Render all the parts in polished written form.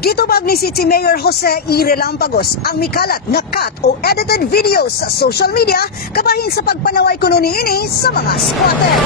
Gitubag ni City Mayor Jose E. Relampagos ang mikalat nga cut o edited videos sa social media kabahin sa pagpanaway kuno niini sa mga squatter.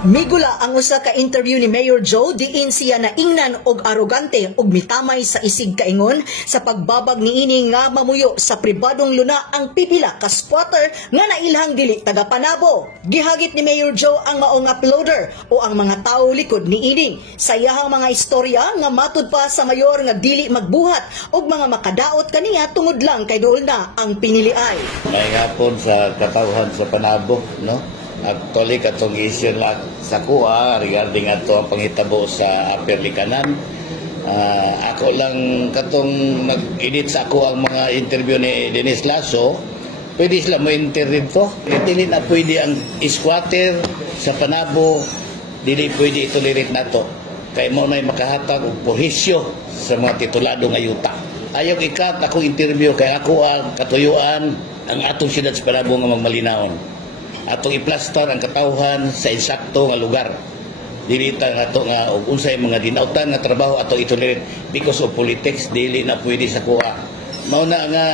Migula ang usa ka interview ni Mayor Joe diin siya na ingnan og arogante og mitamay sa isig kaingon sa pagbabag niini nga mamuyo sa pribadong luna ang pipila ka squatter nga nailhang dili taga Panabo. Gihagit ni Mayor Joe ang maong uploader o ang mga tao likod niini sa iyahang mga istorya nga matud pa sa mayor nga dili magbuhat og mga makadaot kaniya tungod lang kay dool na ang piniliay. May hapon sa katawhan sa Panabo, no? Actually, katong issue lang sa kuha regarding ato ang panghitabo sa Upper Likanan. Ako lang katong nag-edit sa ako ang mga interview ni Dennis Lasso, pwede sila mo-interview to. Dili na pwede ang squatter sa Panabo, dili pwede itulirit na to. Kaya mo may makahatag og pohisyo sa mga titulado nga yuta. Ayaw ikat ako interview kay ako ang katuyuan ang atong siyudad sa Panabo nga magmalinaon. Atong iplastar ang katawhan sa insakto nga lugar. Dili ta ato nga og unsay mga dinautan nga trabaho ato itulirit because of politics dili na pwede sa kuha. Mao na nga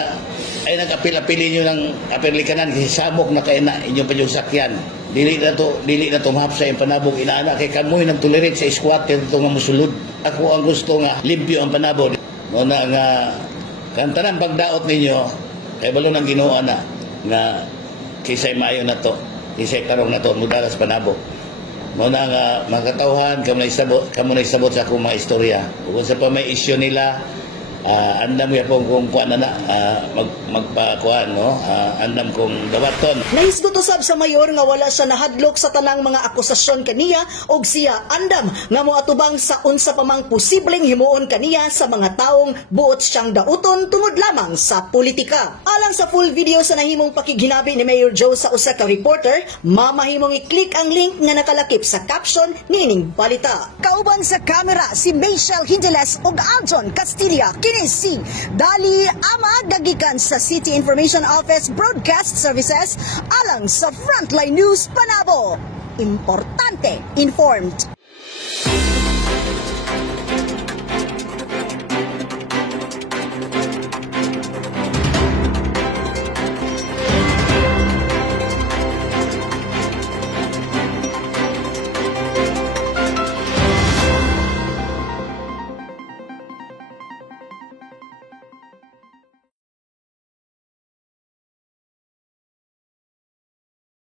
ay nag-apil-apili niyo ng Upper Likanan kasi samok na kay na inyong pagyusakyan. Dili na to mahapsa ang Panabo inaana kay kamoy nang tolerate sa squatter to nga musulod. Ako ang gusto nga limpyo ang Panabo. Mao na nga kantanan pagdaot ninyo kay balo nang Ginoo na nga kisay maayo na to, kisay karong na to, mudala sa Panabo. Muna nga, mga katawhan, kamo na isabot sa akong mga istorya. Kung sa pa may issue nila, andam ya pong kung kuan na magpakuan, no? Andam kong dawaton. Nahisgot usab sa mayor nga wala siya nahadlok sa tanang mga akusasyon kaniya og siya andam nga moatubang sa unsa pa mang posibleng himuon kaniya sa mga taong buot siyang dauton tungod lamang sa politika. Alang sa full video sa nahimong pakighinabi ni Mayor Joe sa usa ka reporter, mamahimong i-click ang link nga nakalakip sa caption nining balita. Kauban sa kamera si Michelle Hindeles ug Anton Castilla. Si Dali Ama gagikan sa City Information Office Broadcast Services alang sa Frontline News Panabo. Importante, informed.